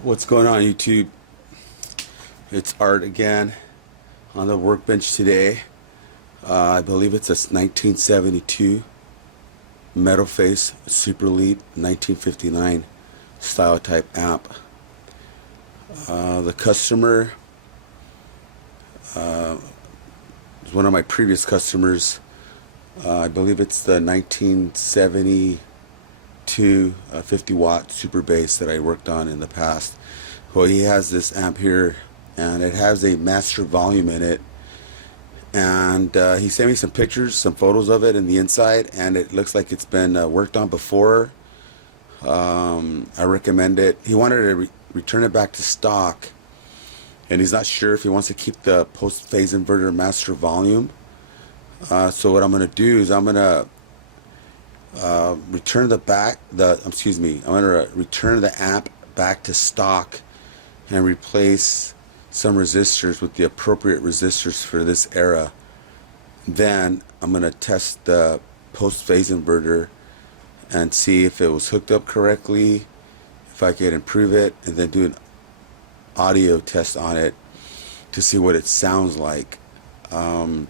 What's going on, YouTube? It's Art again on the workbench today. I believe it's a 1972 metal face Super Elite 1959 style type amp. The customer is one of my previous customers. I believe it's the 1972 50 watt super bass that I worked on in the past. Well, he has this amp here, and it has a master volume in it, and he sent me some pictures, some photos of it in the inside, and it looks like it's been worked on before. I recommend it. He wanted to return it back to stock, and he's not sure if he wants to keep the post phase inverter master volume. So what I'm going to do is I'm going to return I'm going to return the amp back to stock and replace some resistors with the appropriate resistors for this era. Then I'm going to test the post phase inverter and see if it was hooked up correctly, if I could improve it, and then do an audio test on it to see what it sounds like. I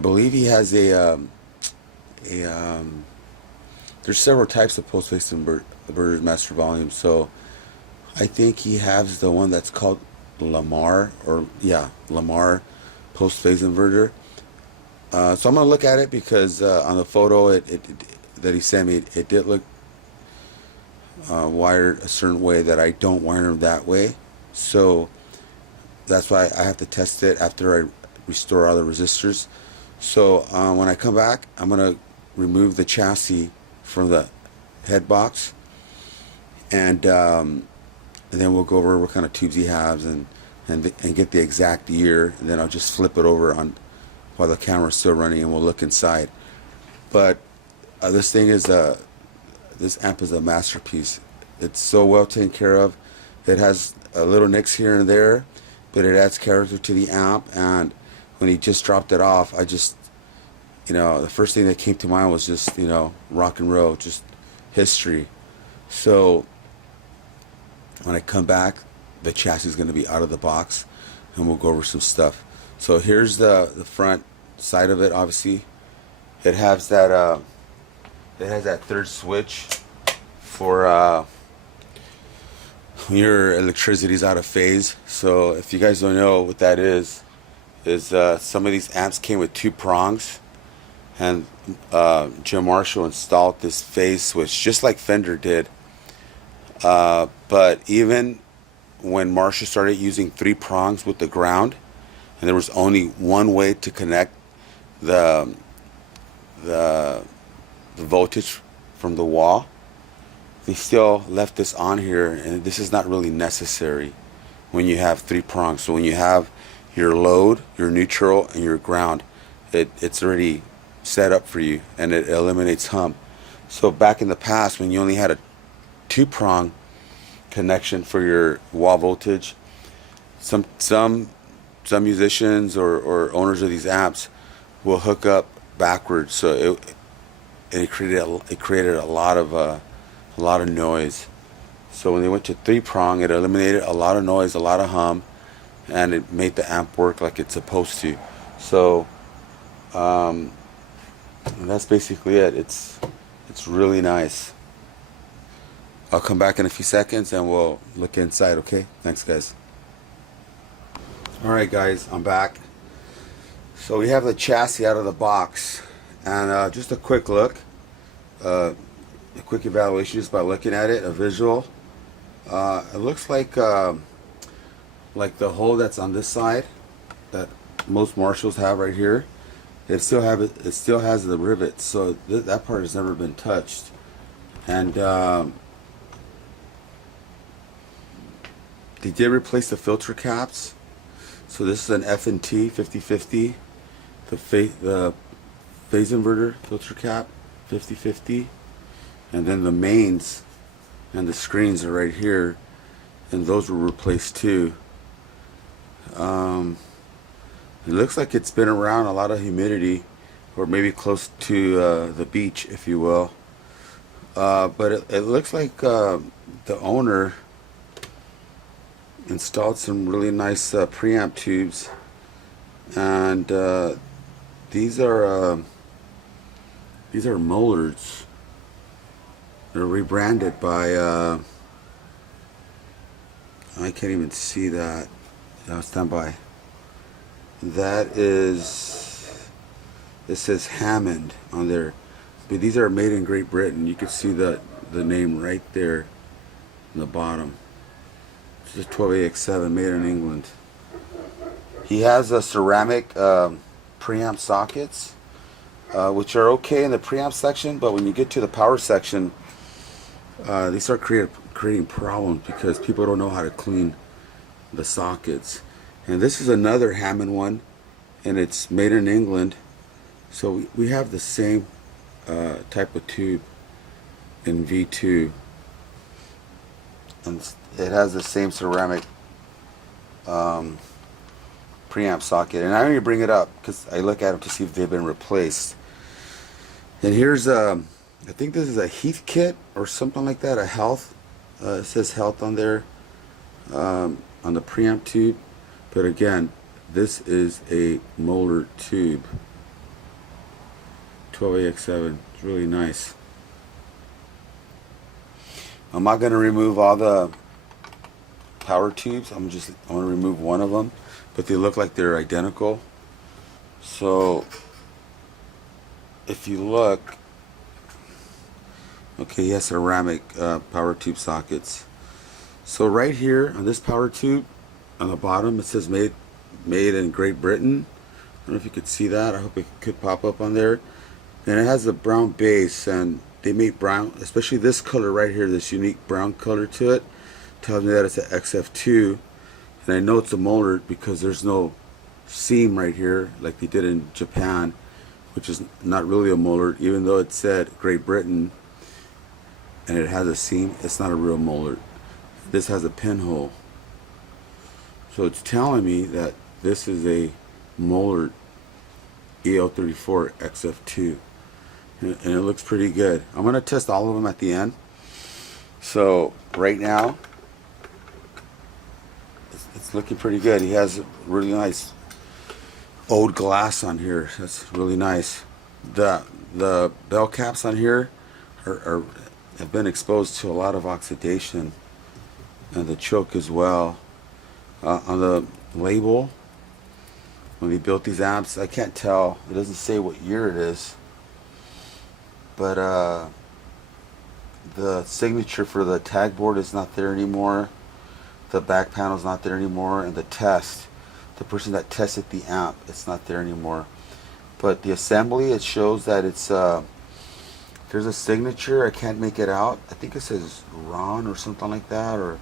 believe he has there's several types of post phase inverters master volume, so I think he has the one that's called Lamar, Lamar post phase inverter. So I'm gonna look at it because on the photo that he sent me, it did look wired a certain way that I don't wire them that way. So that's why I have to test it after I restore all the resistors. So when I come back, I'm gonna remove the chassis from the head box, and then we'll go over what kind of tubes he has and get the exact year, and then I'll just flip it over on while the camera's still running, and we'll look inside. But this thing is this amp is a masterpiece. It's so well taken care of. It has a little nicks here and there, but it adds character to the amp. And when he just dropped it off, I just, the first thing that came to mind was just, rock and roll, just history. So when I come back, the chassis is going to be out of the box, and we'll go over some stuff. So here's the front side of it. Obviously, it has that third switch for when your electricity's out of phase. So if you guys don't know what that is some of these amps came with two prongs, and Jim Marshall installed this phase switch just like Fender did. But even when Marshall started using three prongs with the ground, and there was only one way to connect the voltage from the wall, they still left this on here, and this is not really necessary when you have three prongs. So when you have your load, your neutral, and your ground, it's already set up for you, and it eliminates hum. So back in the past, when you only had a two-prong connection for your wall voltage, some musicians or owners of these amps will hook up backwards, so it created a lot of noise. So when they went to three-prong, it eliminated a lot of noise, a lot of hum, and it made the amp work like it's supposed to. So that's basically it. It's really nice. I'll come back in a few seconds and we'll look inside, okay? Thanks, guys. Alright, guys, I'm back. So we have the chassis out of the box, and just a quick look, a quick evaluation just by looking at it, a visual. It looks like the hole that's on this side that most Marshalls have right here, it still has the rivets, so that part has never been touched. And they did replace the filter caps. So this is an F&T 5050, the phase inverter filter cap 5050, and then the mains and the screens are right here, and those were replaced too. It looks like it's been around a lot of humidity, or maybe close to the beach, if you will. But it looks like the owner installed some really nice preamp tubes, and these are Molars. They're rebranded by I can't even see that. Stand by. That is, it says Hammond on there, but these are made in Great Britain. You can see the name right there in the bottom. This is 12AX7 made in England. He has a ceramic preamp sockets, which are okay in the preamp section, but when you get to the power section, they start creating problems because people don't know how to clean the sockets. And this is another Hammond one, and it's made in England. So we have the same type of tube in V2, and it has the same ceramic preamp socket. And I only bring it up because I look at them to see if they've been replaced. And here's I think this is a Heath kit or something like that, a Health. It says Health on there, on the preamp tube. But again, this is a Molar tube. 12AX7. It's really nice. I'm not going to remove all the power tubes. I'm going to remove one of them, but they look like they're identical. So if you look, okay, he has ceramic power tube sockets. So right here on this power tube, on the bottom, it says made in Great Britain. I don't know if you could see that. I hope it could pop up on there. And it has a brown base, and they make brown, especially this color right here, this unique brown color to it, tells me that it's an XF2. And I know it's a Molar because there's no seam right here like they did in Japan, which is not really a Molar, even though it said Great Britain and it has a seam. It's not a real Molar. This has a pinhole. So it's telling me that this is a Molar EL34 XF2, and it looks pretty good. I'm going to test all of them at the end. So right now it's looking pretty good. He has really nice old glass on here. That's really nice. The bell caps on here have been exposed to a lot of oxidation, and the choke as well. On the label, when they built these amps, I can't tell. It doesn't say what year it is, but the signature for the tag board is not there anymore. The back panel is not there anymore, and the person that tested the amp, it's not there anymore. But the assembly, it shows that it's there's a signature. I can't make it out. I think it says Ron or something like that, or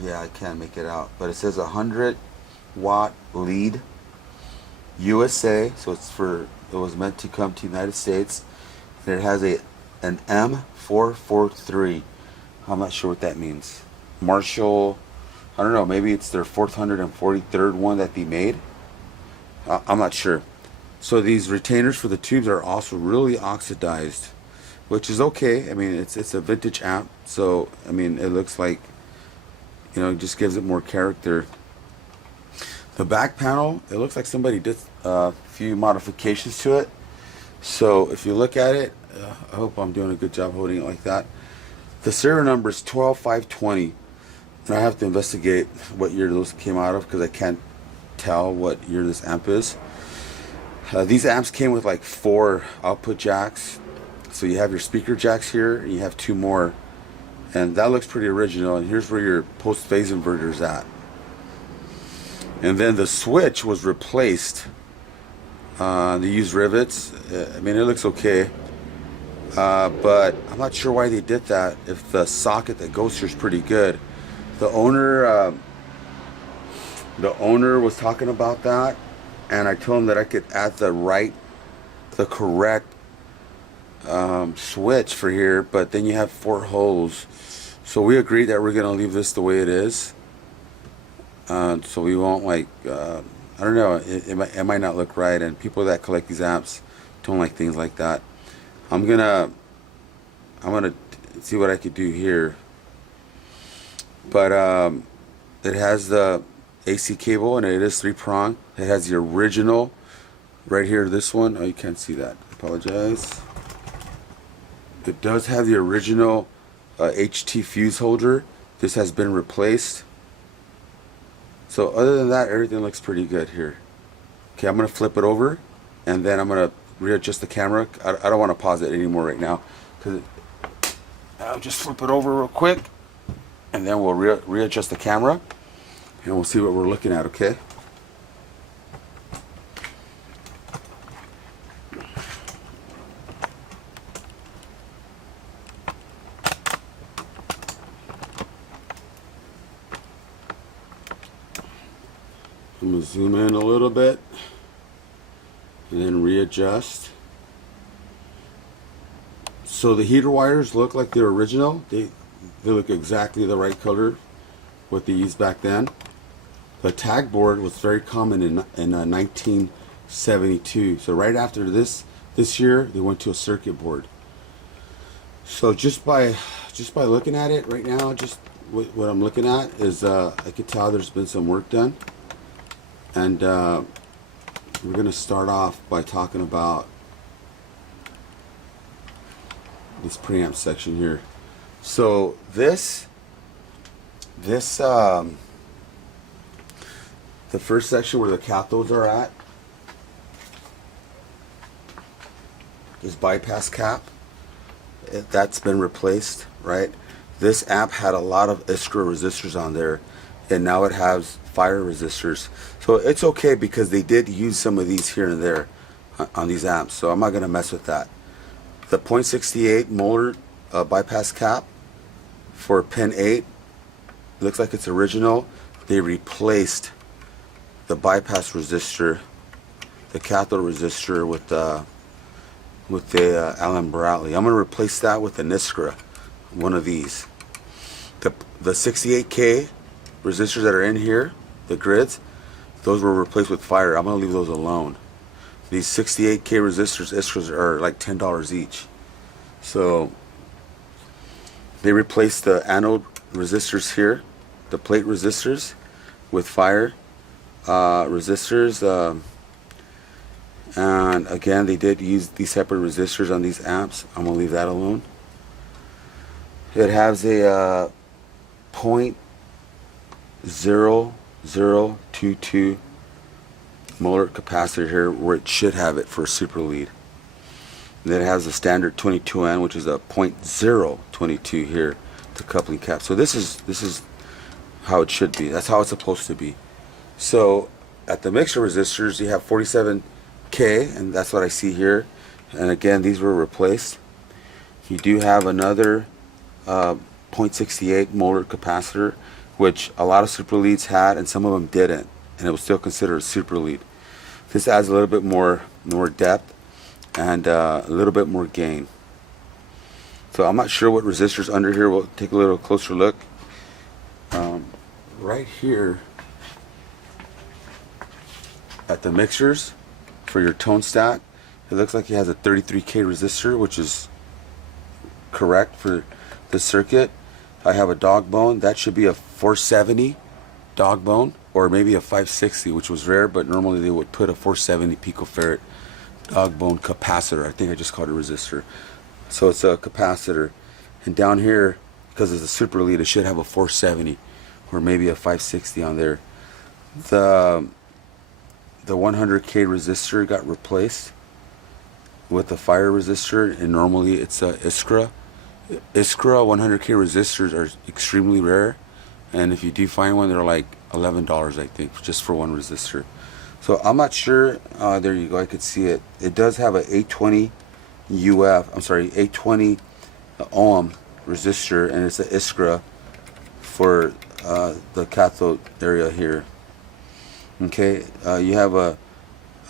yeah, I can't make it out, but it says 100-watt lead, USA. So it was meant to come to the United States, and it has an M443. I'm not sure what that means. Marshall, I don't know. Maybe it's their 443rd one that they made. I'm not sure. So these retainers for the tubes are also really oxidized, which is okay. I mean, it's a vintage amp, so I mean, it looks like, you know, it just gives it more character. The back panel, it looks like somebody did a few modifications to it. So if you look at it, I hope I'm doing a good job holding it like that. The serial number is 12520, and I have to investigate what year those came out of because I can't tell what year this amp is. These amps came with like 4 output jacks. So you have your speaker jacks here, and you have 2 more. And that looks pretty original. And here's where your post-phase inverter is at. And then the switch was replaced. They used rivets. I mean, it looks okay. But I'm not sure why they did that if the socket that goes here is pretty good. The owner was talking about that, and I told him that I could add the correct switch for here, but then you have 4 holes. So we agreed that we're gonna leave this the way it is. So we won't like I don't know, it might not look right, and people that collect these amps don't like things like that. I'm gonna see what I could do here. But it has the AC cable, and it is 3-prong. It has the original right here, this one. Oh, you can't see that. I apologize. It does have the original HT fuse holder. This has been replaced. So other than that, everything looks pretty good here. Okay, I'm going to flip it over, and then I'm going to readjust the camera. I don't want to pause it anymore right now, because I'll just flip it over real quick, and then we'll readjust the camera, and we'll see what we're looking at, okay? I'm going to zoom in a little bit and then readjust. So the heater wires look like they're original. They look exactly the right color, what they used back then. The tag board was very common in 1972. So right after this year, they went to a circuit board. So just by looking at it right now, just what I'm looking at is I could tell there's been some work done. And we're going to start off by talking about this preamp section here. So the first section where the cathodes are at, this bypass cap, that's been replaced, right? This amp had a lot of Iskra resistors on there, and now it has fire resistors. So it's okay, because they did use some of these here and there on these amps, so I'm not going to mess with that. The .68 molar bypass cap for pin 8 looks like it's original. They replaced the bypass resistor, the cathode resistor, with the Allen Bradley. I'm going to replace that with an Iskra, one of these. The 68K resistors that are in here, the grids, those were replaced with fire. I'm going to leave those alone. These 68K resistors, Iskras, are like $10 each. So they replaced the anode resistors here, the plate resistors, with fire resistors. And again, they did use these separate resistors on these amps. I'm going to leave that alone. It has a .0022 molar capacitor here, where it should have it for a super lead. And then it has a standard 22N, which is a .022 here, the coupling cap. So this is how it should be. That's how it's supposed to be. So at the mixer resistors, you have 47K, and that's what I see here. And again, these were replaced. You do have another .68 molar capacitor, which a lot of super leads had, and some of them didn't, and it was still considered a super lead. This adds a little bit more depth and a little bit more gain. So I'm not sure what resistors under here. We'll take a little closer look. Right here at the mixers for your tone stat, it looks like it has a 33K resistor, which is correct for this circuit. I have a dog bone. That should be a 470 dog bone, or maybe a 560, which was rare, but normally they would put a 470 picofarad dog bone capacitor. I think I just called it a resistor. So it's a capacitor. And down here, because it's a super lead, it should have a 470 or maybe a 560 on there. The 100K resistor got replaced with the fire resistor, and normally it's a Iskra. Iskra 100K resistors are extremely rare, and if you do find one, they're like $11, I think, just for one resistor. So I'm not sure. There you go, I could see it. It does have a 820 820 ohm resistor, and it's an Iskra for the cathode area here. Okay, you have a,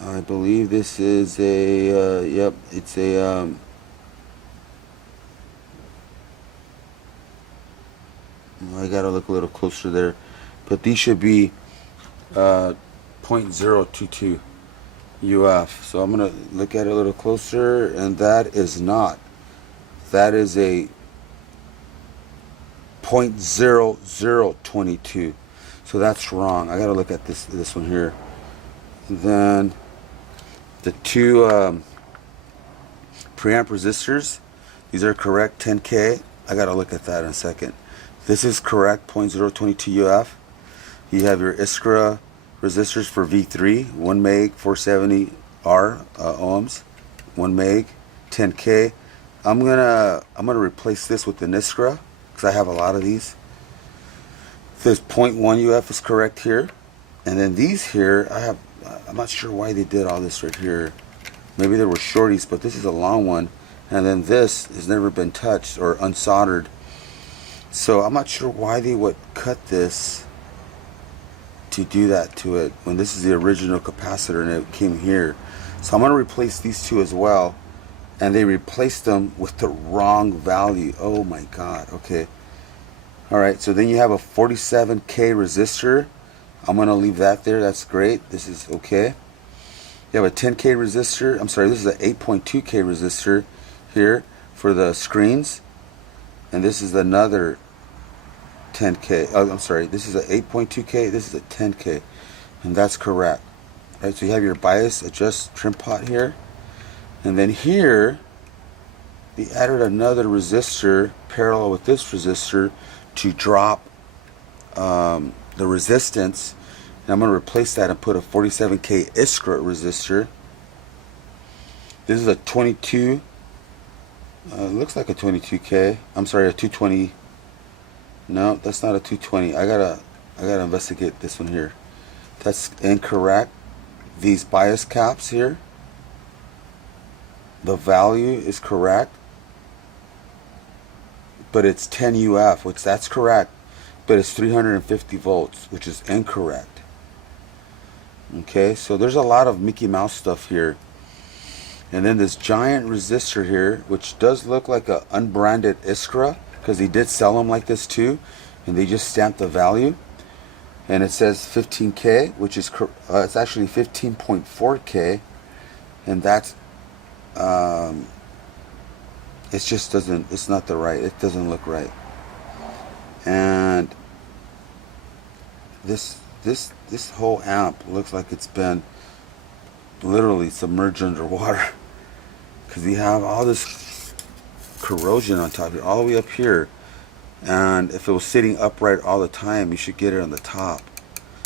I believe this is a, yep, it's a, I gotta look a little closer there, but these should be .022 UF. So I'm gonna look at it a little closer, and that is not. That is a 0.0022. So that's wrong. I gotta look at this one here. Then the two preamp resistors, these are correct, 10K. I gotta look at that in a second. This is correct, 0.022 UF. You have your Iskra resistors for V3, 1 meg, 470 R ohms, 1 meg, 10K. I'm gonna replace this with the Iskra because I have a lot of these. This 0.1 UF is correct here, and then these here I'm not sure why they did all this right here. Maybe there were shorties, but this is a long one, and then this has never been touched or unsoldered. So I'm not sure why they would cut this to do that to it when this is the original capacitor and it came here. So I'm going to replace these two as well, and they replaced them with the wrong value. Oh my god. Okay, alright, so then you have a 47K resistor. I'm going to leave that there. That's great. This is okay. You have a 10K resistor. I'm sorry, this is an 8.2K resistor here for the screens, and this is another 10K. Oh, I'm sorry, this is a 8.2K, this is a 10K, and that's correct. Right, so you have your bias adjust trim pot here, and then here they added another resistor parallel with this resistor to drop the resistance, and I'm going to replace that and put a 47K Iskra resistor. This is a 22, looks like a 22K. I'm sorry, a 220. No, that's not a 220. I gotta investigate this one here. That's incorrect. These bias caps here, the value is correct, but it's 10 UF, which that's correct, but it's 350 volts, which is incorrect. Okay, so there's a lot of Mickey Mouse stuff here. And then this giant resistor here, which does look like a unbranded Iskra, because they did sell them like this too, and they just stamped the value, and it says 15K, which is it's actually 15.4K, and that's it just doesn't, it's not the right, it doesn't look right. And this whole amp looks like it's been literally submerged underwater, because you have all this corrosion on top here, all the way up here. And if it was sitting upright all the time, you should get it on the top.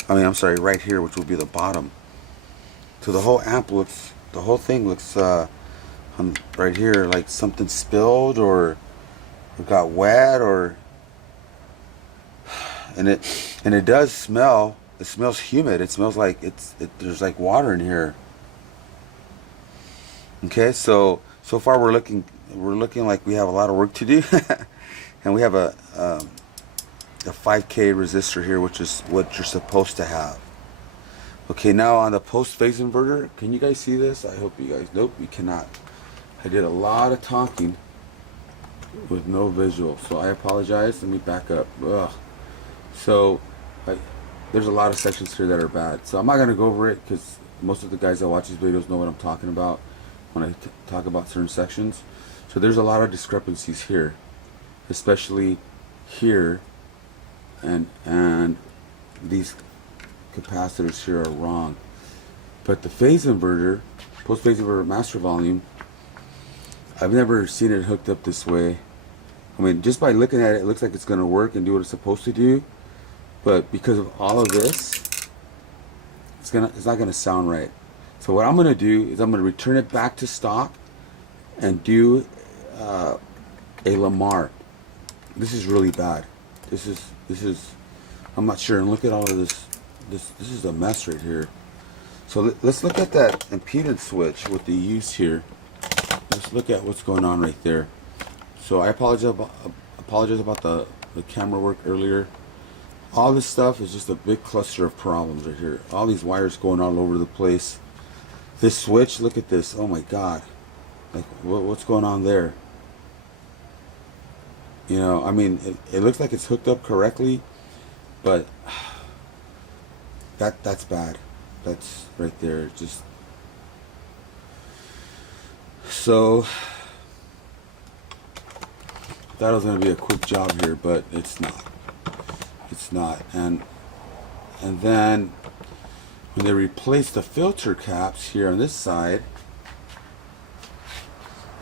I mean, I'm sorry, right here, which would be the bottom. So the whole amp looks, the whole thing looks right here like something spilled or got wet, or and it does smell. It smells humid. It smells like there's like water in here. Okay, so far we're looking like we have a lot of work to do. And we have a 5K resistor here, which is what you're supposed to have. Okay, now on the post phase inverter, can you guys see this? I hope you guys, nope, you cannot. I did a lot of talking with no visual, so I apologize. Let me back up. Ugh. So there's a lot of sections here that are bad, so I'm not going to go over it because most of the guys that watch these videos know what I'm talking about when I talk about certain sections. So there's a lot of discrepancies here, especially here, and these capacitors here are wrong. But the phase inverter, post phase inverter master volume, I've never seen it hooked up this way. I mean, just by looking at it, it looks like it's going to work and do what it's supposed to do, but because of all of this, it's not going to sound right. So what I'm going to do is I'm going to return it back to stock and do a Lamar. This is really bad. This is I'm not sure. And look at all of this. This is a mess right here. So let's look at that impedance switch, what they used here. Let's look at what's going on right there. So I apologize about the camera work earlier. All this stuff is just a big cluster of problems right here. All these wires going all over the place. This switch, look at this. Oh my god. Like what's going on there? You know, I mean, it looks like it's hooked up correctly, but that's bad. That's right there. Just so thought it was going to be a quick job here, but it's not. It's not. And then when they replace the filter caps here on this side,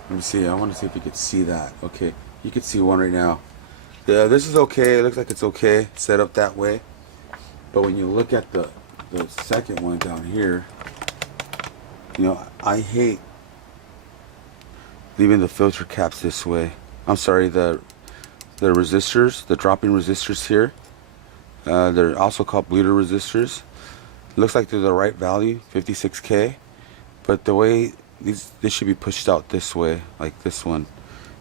let me see. I want to see if you could see that. Okay, you can see one right now. Yeah, this is okay. It looks like it's okay set up that way. But when you look at the second one down here, you know, I hate leaving the filter caps this way. I'm sorry, the resistors, the dropping resistors here. They're also called bleeder resistors. It looks like they're the right value, 56K, but the way this should be pushed out this way, like this one.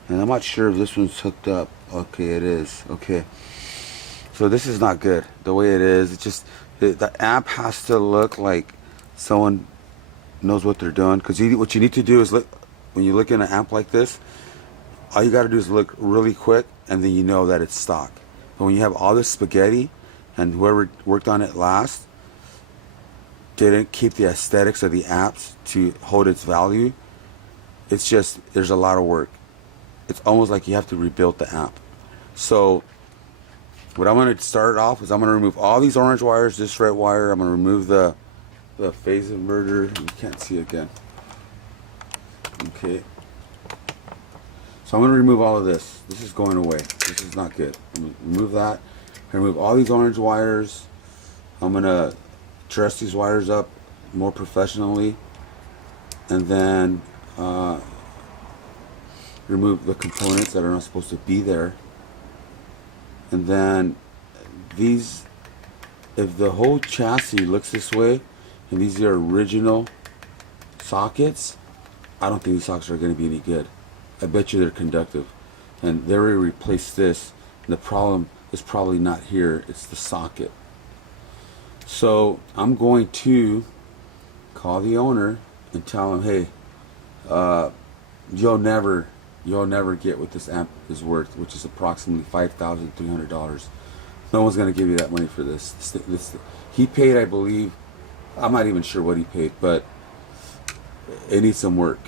And I'm not sure if this one's hooked up. Okay, it is. Okay, so this is not good the way it is. It's just the amp has to look like someone knows what they're doing, because what you need to do is look, when you look in an amp like this, all you got to do is look really quick, and then you know that it's stock. But when you have all this spaghetti, and whoever worked on it last didn't keep the aesthetics of the amps to hold its value, it's just, there's a lot of work. It's almost like you have to rebuild the amp. So what I'm going to start off is I'm going to remove all these orange wires, this red wire. I'm going to remove the phase inverter. You can't see it again. Okay. So I'm going to remove all of this. This is going away. This is not good. I'm going to remove that. I'm going to remove all these orange wires. I'm going to dress these wires up more professionally. And then remove the components that are not supposed to be there. And then these, if the whole chassis looks this way, and these are original sockets, I don't think these sockets are going to be any good. I bet you they're conductive. And they already replaced this. And the problem is probably not here, it's the socket. So I'm going to call the owner and tell him, hey, you'll never get what this amp is worth, which is approximately $5,300. No one's going to give you that money for this. He paid, I believe, I'm not even sure what he paid, but it needs some work.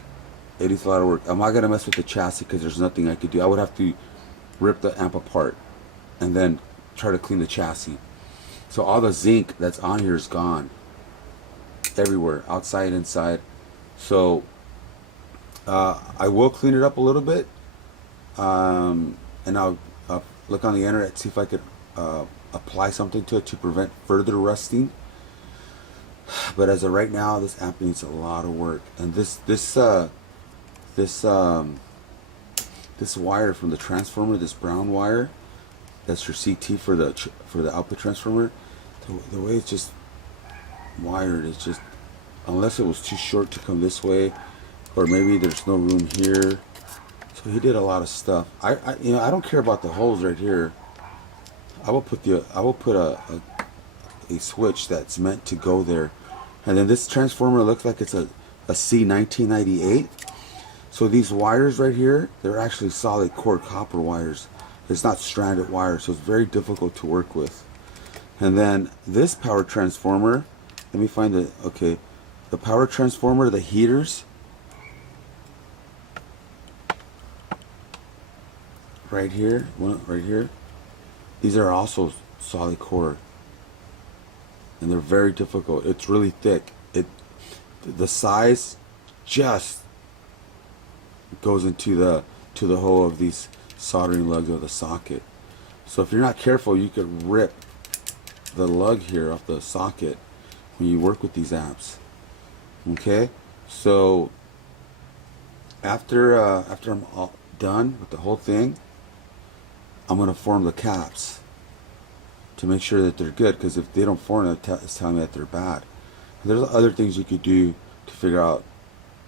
It needs a lot of work. I'm not going to mess with the chassis because there's nothing I could do. I would have to rip the amp apart and then try to clean the chassis. So all the zinc that's on here is gone. Everywhere, outside, inside. So I will clean it up a little bit, and I'll look on the internet, see if I could apply something to it to prevent further rusting. But as of right now, this amp needs a lot of work. And this wire from the transformer, this brown wire, that's your CT for the output transformer. The way it's just wired, it's just, unless it was too short to come this way, or maybe there's no room here. So he did a lot of stuff. I don't care about the holes right here. I will put a switch that's meant to go there. And then this transformer looks like it's a C1998. So these wires right here, they're actually solid core copper wires. It's not stranded wire, so it's very difficult to work with. And then this power transformer, let me find the power transformer, the heaters, right here, one right here, these are also solid core, and they're very difficult. It's really thick. The size just goes into the hole of these soldering lugs of the socket. So if you're not careful, you could rip the lug here off the socket when you work with these amps. Okay, so after I'm all done with the whole thing, I'm gonna form the caps to make sure that they're good, because if they don't form, it's telling me that they're bad. And there's other things you could do to figure out,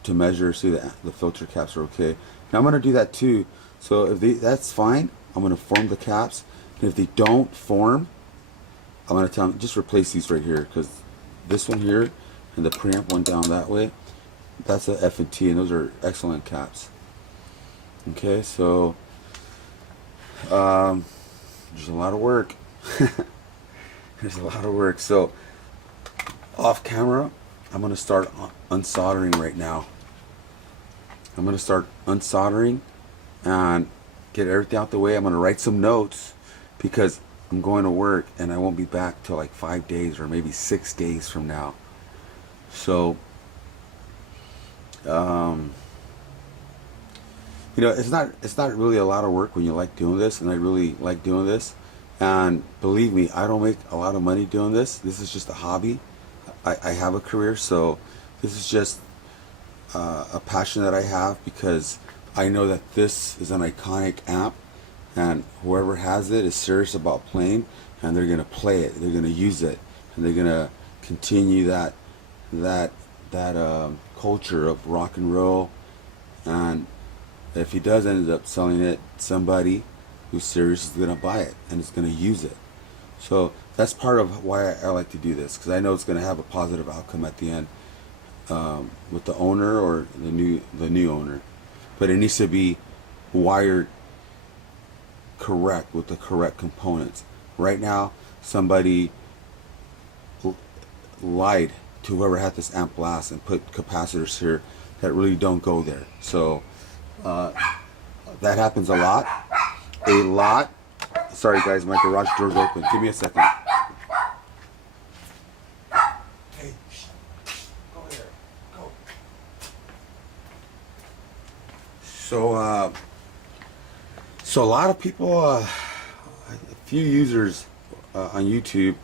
to measure, see that the filter caps are okay. Now I'm gonna do that too. So if that's fine, I'm gonna form the caps. And if they don't form, I'm gonna tell them just replace these right here, because this one here and the preamp one down that way, that's a F&T, and those are excellent caps. Okay, so there's a lot of work. There's a lot of work. So off camera, I'm gonna start unsoldering right now. I'm gonna start unsoldering and get everything out the way. I'm gonna write some notes because I'm going to work and I won't be back till like 5 days or maybe 6 days from now. So, you know, it's not really a lot of work when you like doing this, and I really like doing this. And believe me, I don't make a lot of money doing this. This is just a hobby. I have a career, so this is just a passion that I have because I know that this is an iconic amp, and whoever has it is serious about playing, and they're gonna play it. They're gonna use it, and they're gonna continue that culture of rock and roll. And if he does end up selling it, somebody who's serious is going to buy it and is going to use it. So that's part of why I like to do this, because I know it's going to have a positive outcome at the end with the owner or the new owner. But it needs to be wired correct with the correct components. Right now, somebody lied to whoever had this amp last and put capacitors here that really don't go there. So that happens a lot. Sorry guys, my garage door's open. Give me a second. Hey, go there. Go. So a lot of people, a few users on YouTube,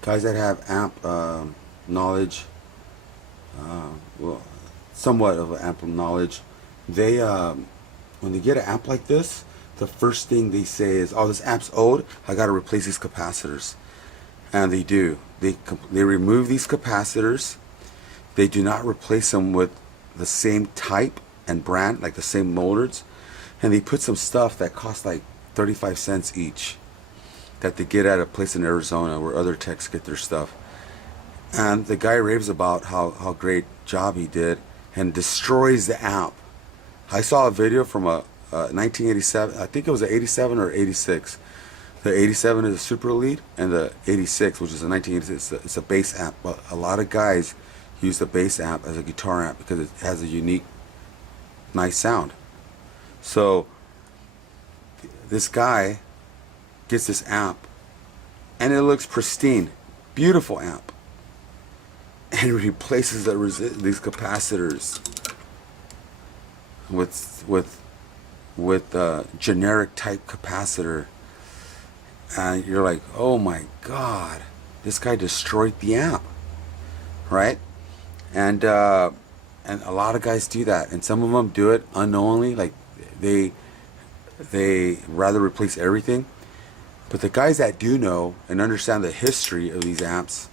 guys that have amp knowledge, well, somewhat of amp knowledge, they when they get an amp like this, the first thing they say is, "Oh, this amp's old. I got to replace these capacitors." And they do. They remove these capacitors. They do not replace them with the same type and brand, like the same molars, and they put some stuff that costs like 35 cents each that they get at a place in Arizona where other techs get their stuff. And the guy raves about how great job he did and destroys the amp. I saw a video from a 1987, I think it was an 87 or 86. The 87 is a Super Elite, and the 86, which is a 1986, it's a bass amp. But a lot of guys use the bass amp as a guitar amp because it has a unique, nice sound. So this guy gets this amp, and it looks pristine, beautiful amp, and replaces these capacitors with generic type capacitor, and you're like, oh my god, this guy destroyed the amp, right? And a lot of guys do that, and some of them do it unknowingly, like they rather replace everything. But the guys that do know and understand the history of these amps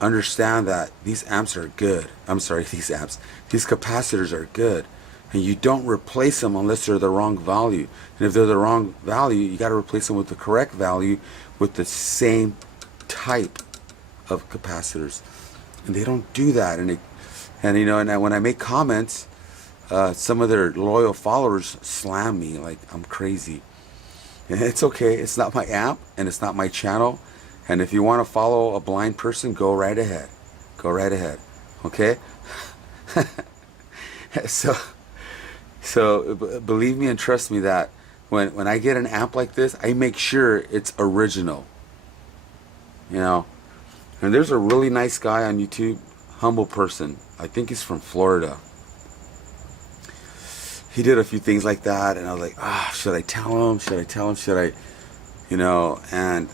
understand that these amps are good. These capacitors are good. And you don't replace them unless they're the wrong value. And if they're the wrong value, you got to replace them with the correct value with the same type of capacitors. And they don't do that. And when I make comments, some of their loyal followers slam me like I'm crazy. And it's okay. It's not my amp and it's not my channel. And if you want to follow a blind person, go right ahead. Go right ahead. Okay? So believe me and trust me that when I get an amp like this, I make sure it's original. You know? And there's a really nice guy on YouTube, humble person. I think he's from Florida. He did a few things like that, and I was like, should I tell him? Should I, and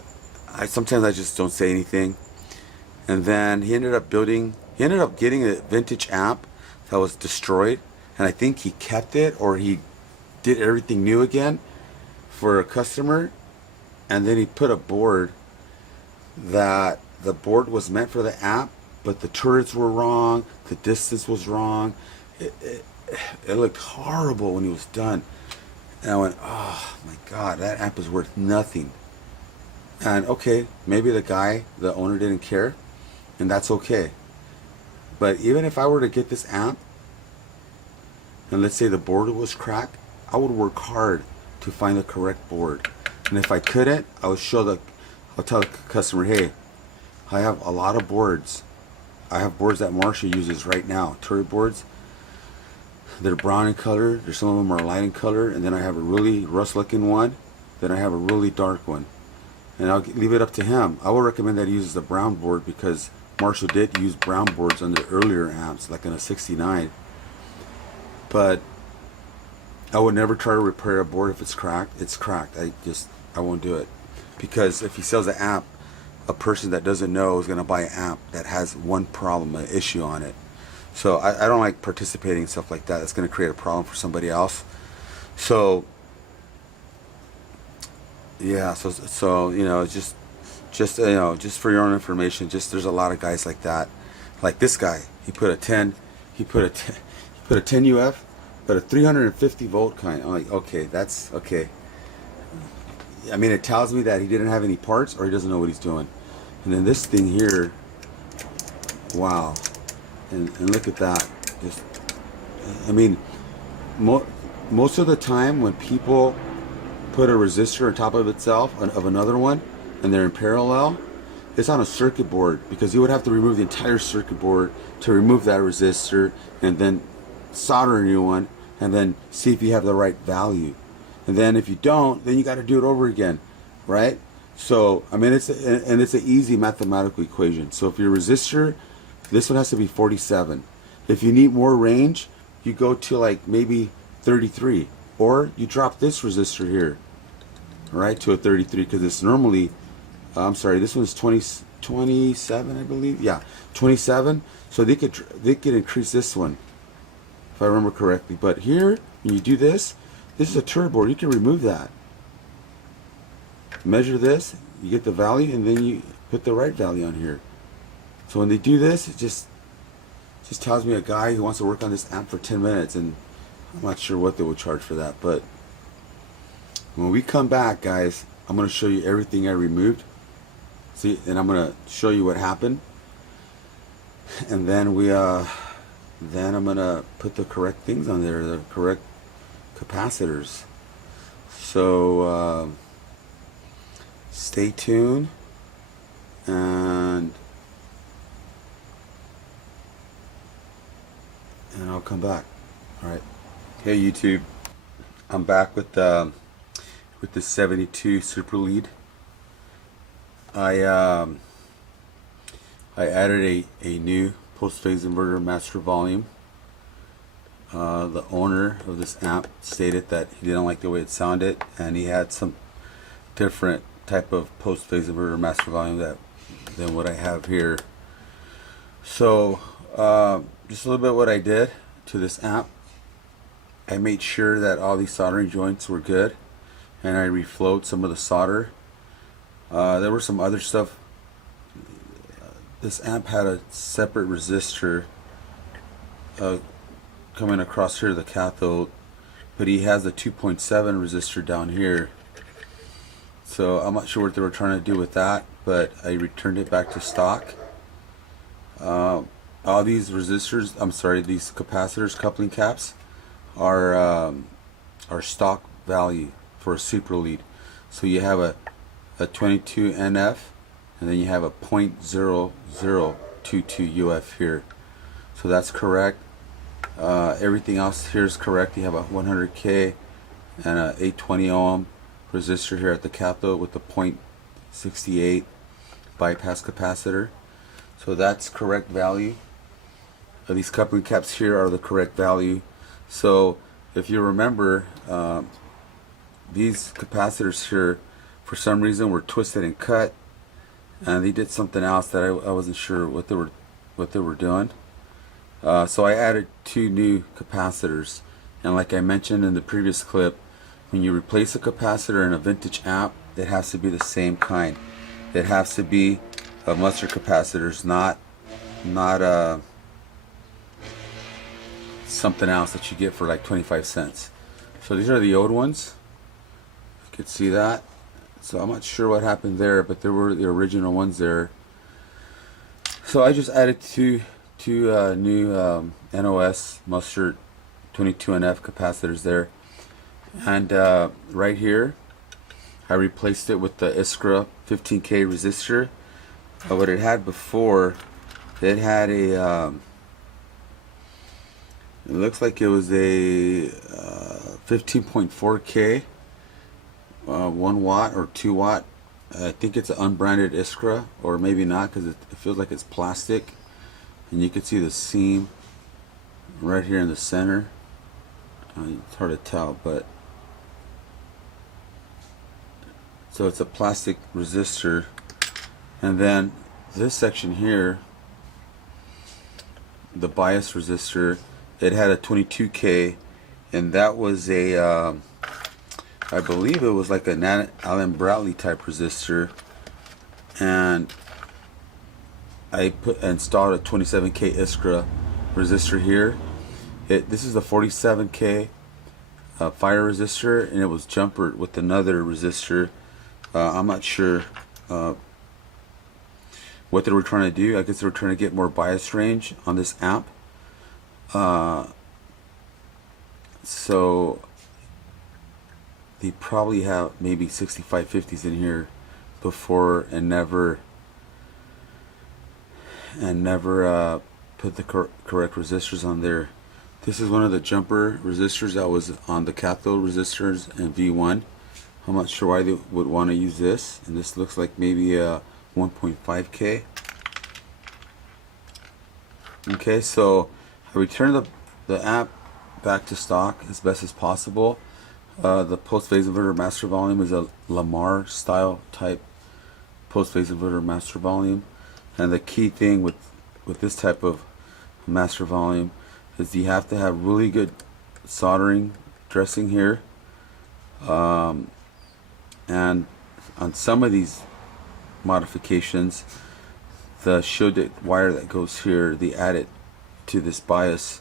sometimes I just don't say anything. And then he ended up getting a vintage amp that was destroyed, and I think he kept it, or he did everything new again for a customer. And then he put a board that the board was meant for the amp, but the turrets were wrong, the distance was wrong. It looked horrible when he was done. And I went, oh my god, that amp is worth nothing. And okay, maybe the owner didn't care, and that's okay. But even if I were to get this amp, and let's say the board was cracked, I would work hard to find the correct board. And if I couldn't, I'll tell the customer, hey, I have a lot of boards. I have boards that Marshall uses right now, turret boards. They're brown in color. There's some of them are light in color, and then I have a really rust-looking one. Then I have a really dark one, and I'll leave it up to him. I would recommend that he uses the brown board because Marshall did use brown boards on the earlier amps, like in a 69. But I would never try to repair a board if it's cracked. It's cracked. I won't do it, because if he sells an amp, a person that doesn't know is going to buy an amp that has one problem, an issue on it. So I don't like participating in stuff like that. That's going to create a problem for somebody else. So yeah, so you know, just you know, just for your own information, just there's a lot of guys like that. Like this guy, he put a 10 UF, but a 350 volt kind. I'm like, okay, that's okay. I mean, it tells me that he didn't have any parts or he doesn't know what he's doing. And then this thing here, wow. And look at that. Just, I mean, most of the time when people put a resistor on top of itself, of another one, and they're in parallel, it's on a circuit board, because you would have to remove the entire circuit board to remove that resistor, and then solder a new one, and then see if you have the right value. And then if you don't, then you got to do it over again, right? So I mean, it's an easy mathematical equation. So if your resistor, this one has to be 47. If you need more range, you go to like maybe 33, or you drop this resistor here, right, to a 33, because it's normally, I'm sorry, this one's 27, I believe. Yeah, 27. So they could increase this one, if I remember correctly. But here, when you do this is a turbo. You can remove that. Measure this, you get the value, and then you put the right value on here. So when they do this, it just tells me a guy who wants to work on this amp for 10 minutes, and I'm not sure what they will charge for that. But when we come back, guys, I'm going to show you everything I removed. See, and I'm going to show you what happened, and then I'm going to put the correct things on there, the correct capacitors. So stay tuned, and I'll come back. All right. Hey YouTube, I'm back with the 72 Super Lead. I added a new post-phase inverter master volume. The owner of this amp stated that he didn't like the way it sounded, and he had some different type of post-phase inverter master volume than what I have here. So just a little bit what I did to this amp. I made sure that all these soldering joints were good, and I reflowed some of the solder. There were some other stuff. This amp had a separate resistor coming across here, the cathode, but he has a 2.7 resistor down here. So I'm not sure what they were trying to do with that, but I returned it back to stock. All these resistors, I'm sorry, these capacitors, coupling caps, are stock value for a super lead. So you have a 22 NF, and then you have a 0.0022 UF here. So that's correct. Everything else here is correct. You have a 100K and a 820 ohm resistor here at the cathode with the 0.68 bypass capacitor. So that's correct value. These coupling caps here are the correct value. So if you remember, these capacitors here, for some reason, were twisted and cut, and they did something else that I wasn't sure what they were doing. So I added 2 new capacitors, and like I mentioned in the previous clip, when you replace a capacitor in a vintage amp, it has to be the same kind. It has to be a mustard capacitors, not something else that you get for like 25 cents. So these are the old ones. You could see that. So I'm not sure what happened there, but there were the original ones there. So I just added two new NOS mustard 22NF capacitors there, and right here I replaced it with the Iskra 15K resistor. What it had before, it had a It looks like it was a 15.4K, 1 watt or 2 watt. I think it's an unbranded Iskra, or maybe not, because it feels like it's plastic. And you can see the seam right here in the center. It's hard to tell, but so it's a plastic resistor. And then this section here, the bias resistor, it had a 22K, and that was a I believe it was like an Allen Bradley type resistor, and I installed a 27K Iskra resistor here. This is the 47K fire resistor, and it was jumpered with another resistor. I'm not sure what they were trying to do. I guess they were trying to get more bias range on this amp. So they probably have maybe 6550s in here before, and never put the correct resistors on there. This is one of the jumper resistors that was on the cathode resistors in V1. I'm not sure why they would want to use this, and this looks like maybe a 1.5K. Okay, so I returned the amp back to stock as best as possible. The post-phase inverter master volume is a Lamar style type post-phase inverter master volume, and the key thing with this type of master volume is you have to have really good soldering dressing here, and on some of these modifications, the shielded wire that goes here, they add it to this bias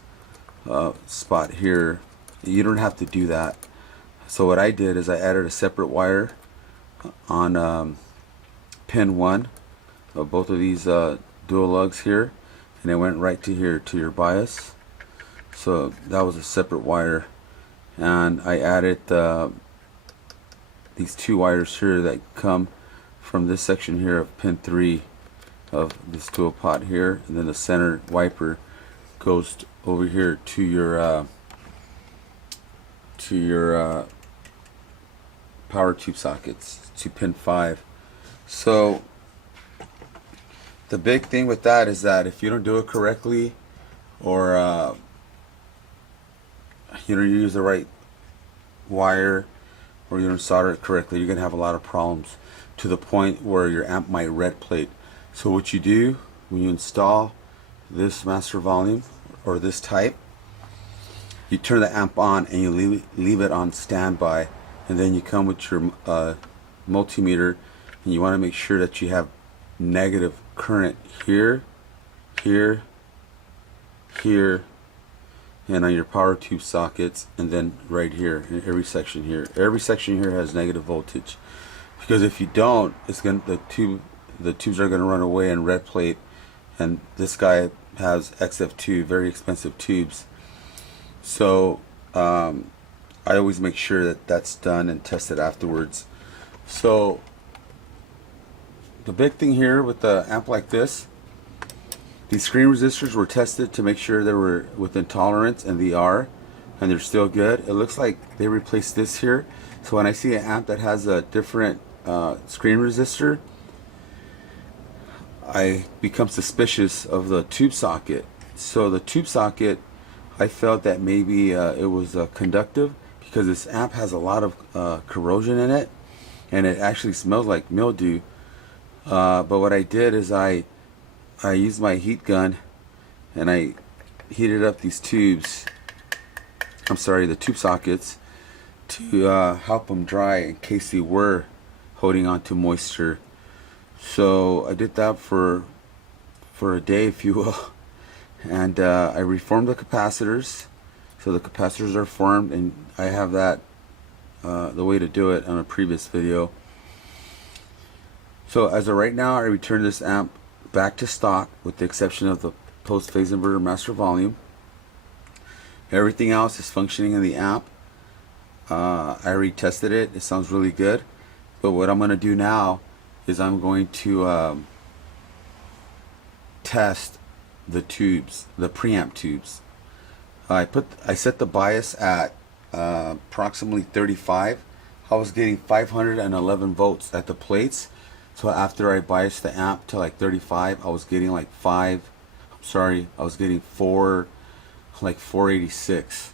spot here. You don't have to do that. So what I did is I added a separate wire on pin 1 of both of these dual lugs here, and it went right to here to your bias. So that was a separate wire, and I added these 2 wires here that come from this section here of pin 3 of this dual pot here, and then the center wiper goes over here to your power tube sockets, to pin 5. So the big thing with that is that if you don't do it correctly, or you don't use the right wire, or you don't solder it correctly, you're gonna have a lot of problems, to the point where your amp might red plate. So what you do when you install this master volume or this type, you turn the amp on and you leave it on standby, and then you come with your multimeter, and you want to make sure that you have negative current here, here, here, and on your power tube sockets, and then right here in every section here. Every section here has negative voltage, because if you don't, it's gonna the tubes are gonna run away and red plate. And this guy has XF2, very expensive tubes. So I always make sure that that's done and tested afterwards. So the big thing here with the amp like this, these screen resistors were tested to make sure they were within tolerance, and they are, and they're still good. It looks like they replaced this here. So when I see an amp that has a different screen resistor, I become suspicious of the tube socket. So the tube socket, I felt that maybe it was conductive, because this amp has a lot of corrosion in it, and it actually smells like mildew. But what I did is I used my heat gun, and I heated up these tubes, I'm sorry, the tube sockets, to help them dry in case they were holding on to moisture. So I did that for a day, if you will, and I reformed the capacitors. So the capacitors are formed, and I have that the way to do it on a previous video. So as of right now, I returned this amp back to stock, with the exception of the post-phase inverter master volume. Everything else is functioning in the amp. I retested it. It sounds really good. But what I'm going to do now is I'm going to test the tubes, the preamp tubes. I set the bias at approximately 35. I was getting 511 volts at the plates. So after I biased the amp to like 35, I was getting like I was getting 486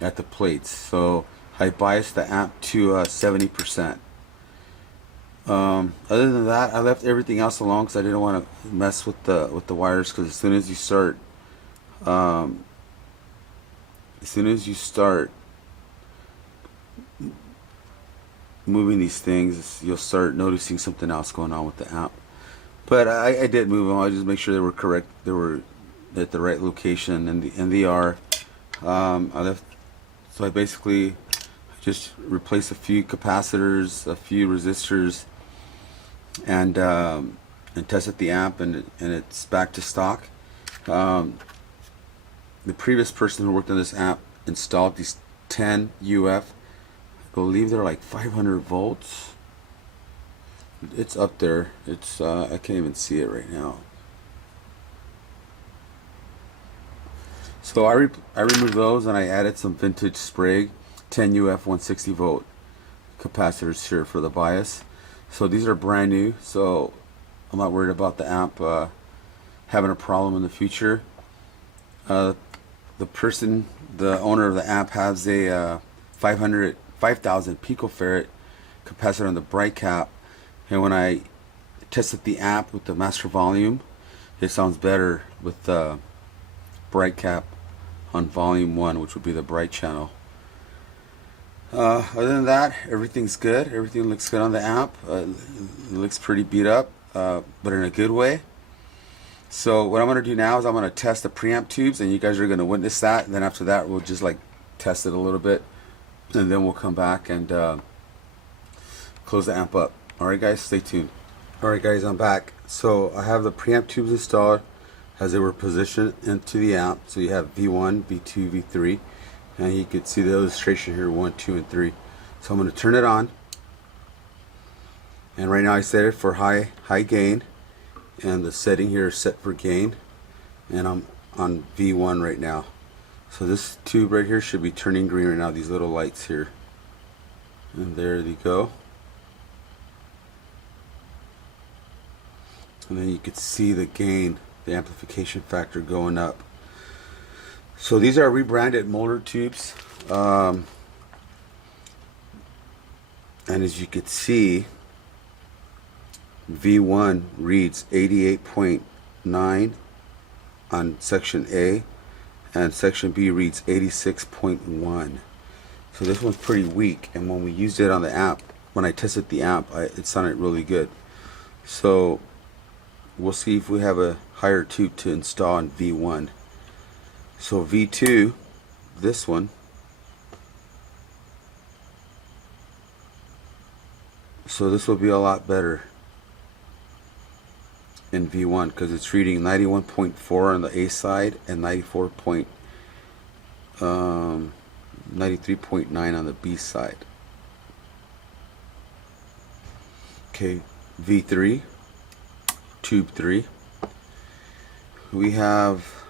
at the plates. So I biased the amp to 70%. Other than that, I left everything else alone because I didn't want to mess with the wires. Because as soon as you start moving these things, you'll start noticing something else going on with the amp. But I did move them. I just make sure they were correct. They were at the right location, and they are. I left. So I basically just replaced a few capacitors, a few resistors, and tested the amp, and it's back to stock. The previous person who worked on this amp installed these 10 UF. I believe they're like 500 volts. It's up there. It's I can't even see it right now. So I removed those, and I added some vintage Sprague 10 UF 160 volt capacitors here for the bias. So these are brand new, so I'm not worried about the amp having a problem in the future. The owner of the amp has a 5,000 picofarad capacitor on the bright cap, and when I tested the amp with the master volume, it sounds better with the bright cap on volume 1, which would be the bright channel. Other than that, everything's good. Everything looks good on the amp. It looks pretty beat up, but in a good way. So what I'm going to do now is I'm going to test the preamp tubes, and you guys are going to witness that. And then after that, we'll just like test it a little bit, and then we'll come back and close the amp up. Alright guys, stay tuned. Alright guys, I'm back. So I have the preamp tubes installed as they were positioned into the amp. So you have V1, V2, V3, and you can see the illustration here, 1, 2, and 3. So I'm going to turn it on, and right now I set it for high gain, and the setting here is set for gain, and I'm on V1 right now. So this tube right here should be turning green right now, these little lights here, and there they go. And then you can see the gain, the amplification factor going up. So these are rebranded Molar tubes, and as you can see, V1 reads 88.9 on section A, and section B reads 86.1. So this one's pretty weak, and when we used it on the amp, when I tested the amp, it sounded really good. So we'll see if we have a higher tube to install in V1. So V2, this one, so this will be a lot better in V1 because it's reading 91.4 on the A side and 93.9 on the B side. Okay, V3, tube 3, we have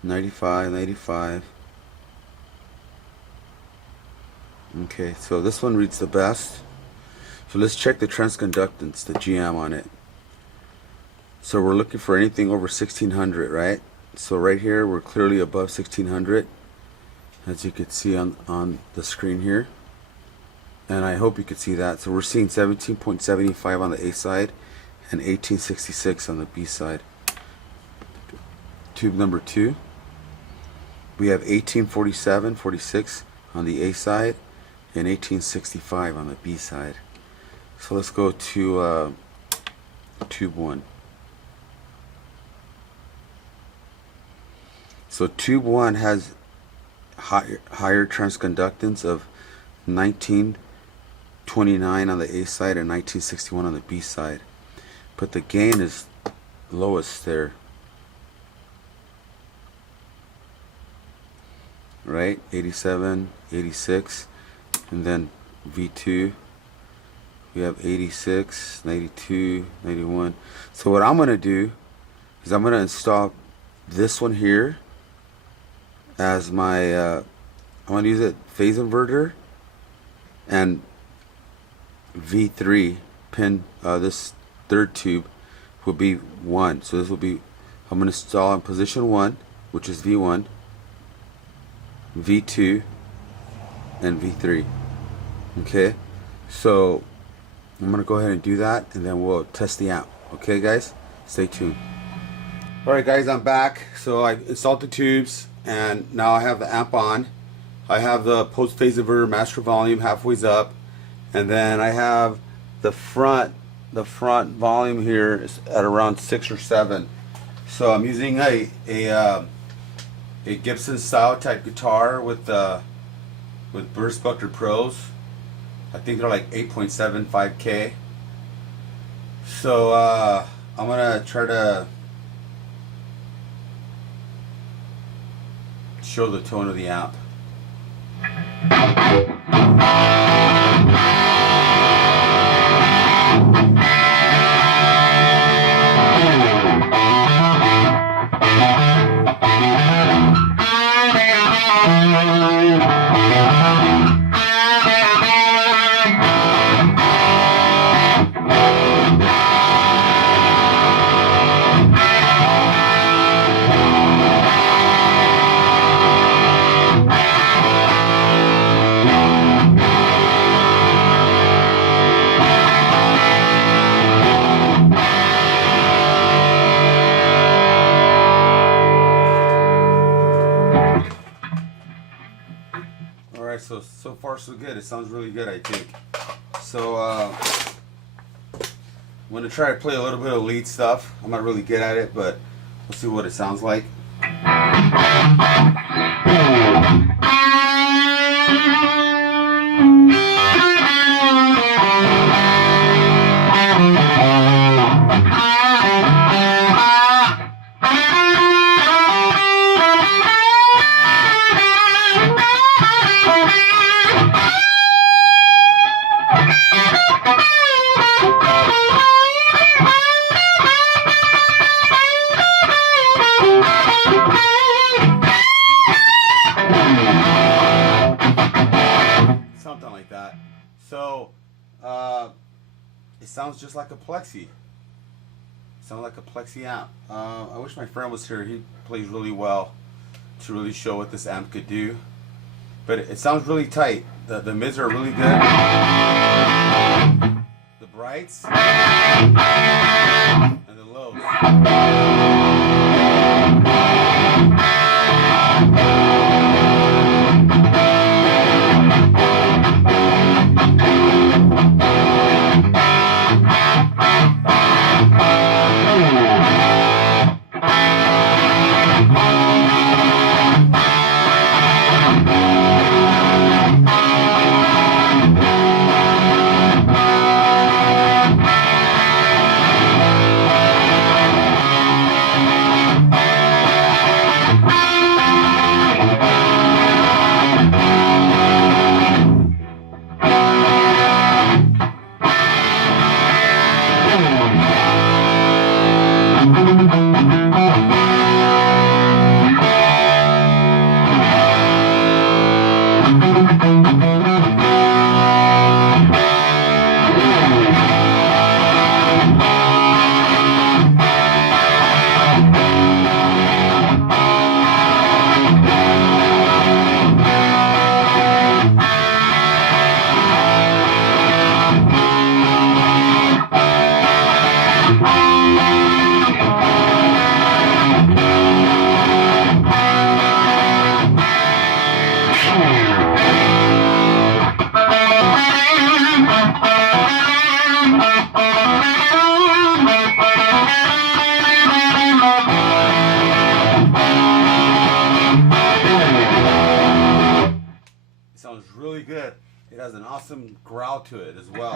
95. Okay, so this one reads the best. So let's check the transconductance, the GM on it. So we're looking for anything over 1600, right? So right here we're clearly above 1600, as you can see on the screen here, and I hope you can see that. So we're seeing 17.75 on the A side and 1866 on the B side. Tube number 2, we have 1847.46 on the A side and 1865 on the B side. So let's go to tube 1. So tube 1 has higher transconductance of 1929 on the A side and 1961 on the B side, but the gain is lowest there, right? 87, 86, and then V2 we have 86, 92, 91. So what I'm going to do is I'm going to install this one here as my I'm going to use it phase inverter and V3 pin. This third tube will be 1, so this will be, I'm going to install in position 1, which is V1, V2, and V3. Okay, so I'm going to go ahead and do that, and then we'll test the amp. Okay guys, stay tuned. Alright guys, I'm back. So I installed the tubes, and now I have the amp on. I have the post phase inverter master volume halfway up, and then I have the front volume here is at around 6 or 7. So I'm using a Gibson style type guitar with Burst Buckler Pros. I think they're like 8.75K. So I'm gonna try to show the tone of the amp. So far so good. It sounds really good, I think. So I'm gonna try to play a little bit of lead stuff. I'm not really good at it, but we'll see what it sounds like. Something like that. So it sounds just like a Plexi. Sounds like a Plexi amp. I wish my friend was here. He plays really well to really show what this amp could do. But it sounds really tight. The mids are really good. The brights and the lows. Really good. It has an awesome growl to it as well.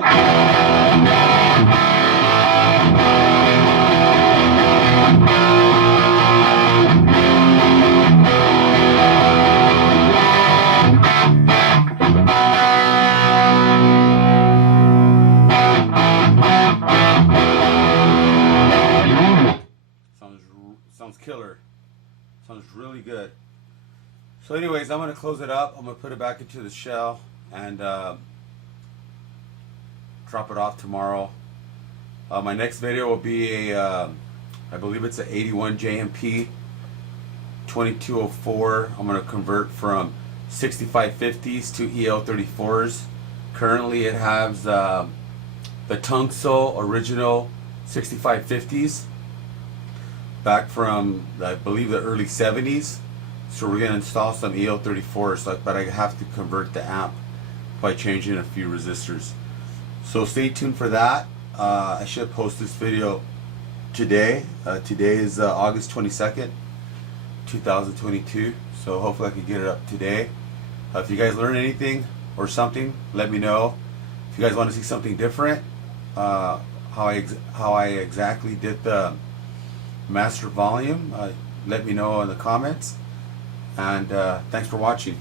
Sounds So anyways, I'm going to close it up. I'm going to put it back into the shell and drop it off tomorrow. My next video will be a, I believe it's an 81 JMP 2204. I'm going to convert from 6550s to EL34s. Currently it has the Tungso original 6550s back from, I believe, the early 70s. So we're going to install some EL34s, but I have to convert the amp by changing a few resistors. So stay tuned for that. I should post this video today. Today is August 22nd, 2022. So hopefully I can get it up today. If you guys learn anything or something, let me know. If you guys want to see something different, how I exactly did the master volume, let me know in the comments. And thanks for watching.